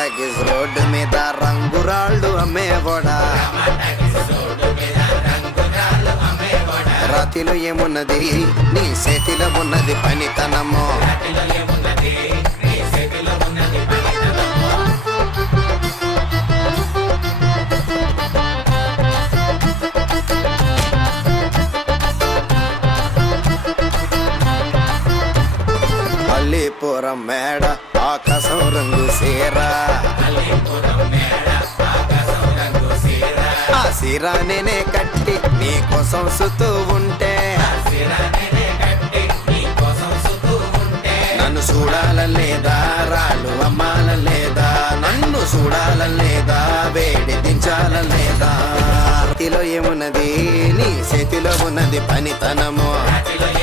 Talkies road మీద రంగురాళ్ళు అమ్మేవాడా. రాతిలో ఏమున్నది నీ చేతిలో ఉన్నది పనితనము. అల్లీపురం మేడ ఆకాశం రంగు సీరా. ఆ సీరా నేనే కట్టి నీ కోసం సుతూ ఉంటే, నన్ను చూడాలలేదా రాళ్ళు అమ్మాలలేదా, నన్ను చూడాలలేదా వేడి దించాలలేదా. చేతిలో ఏమున్నది నీ చేతిలో ఉన్నది పనితనము.